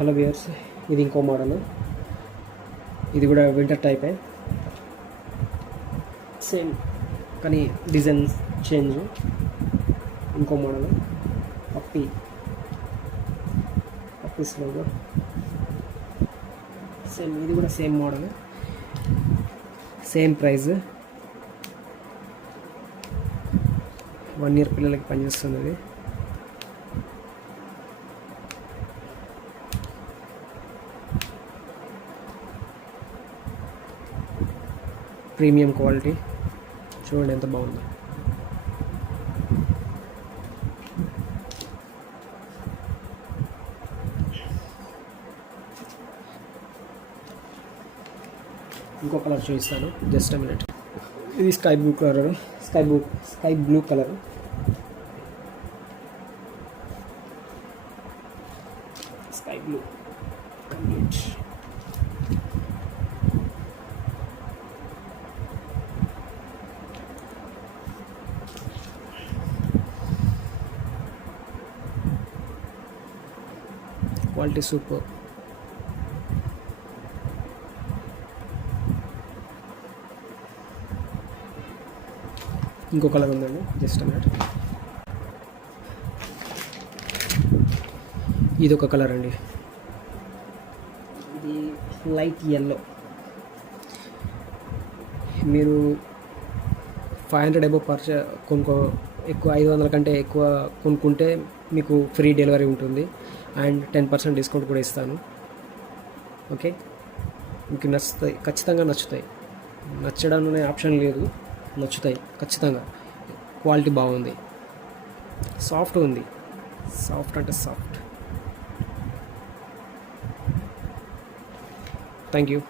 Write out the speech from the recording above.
Hello viewers, ఇది ఇంకో model. ఇది కూడా వింటర్ టైపే, సేమ్ కానీ డిజైన్ చేంజ్. ఇంకో మోడల్ పప్పీస్ లోగో సేమ్. ఇది కూడా same model, same price. 1 year పిల్లలకి పనిచేస్తుంది. అది ప్రీమియం క్వాలిటీ. చూడండి ఎంత బాగుందో. ఇంకో కలర్ చూపిస్తాను, జస్ట్ అ మినిట్. ఇది sky blue colour, sky blue colour. Sky blue complete. Quality super. ఇంకో కలర్ ఉందండి, జస్ట్ అన్నమాట. ఇది ఒక కలర్ అండి, ఇది లైట్ ఎల్లో. మీరు 500 అబోవ్ ఎక్కువ 500 కంటే ఎక్కువ కొనుక్కుంటే మీకు ఫ్రీ డెలివరీ ఉంటుంది అండ్ 10% డిస్కౌంట్ కూడా ఇస్తాను. ఓకే, మీకు నచ్చుతాయి, ఖచ్చితంగా నచ్చుతాయి. నచ్చడం అనే ఆప్షన్ లేదు, నచ్చుతాయి ఖచ్చితంగా. క్వాలిటీ బాగుంది, సాఫ్ట్ ఉంది. సాఫ్ట్ అంటే సాఫ్ట్. Thank you.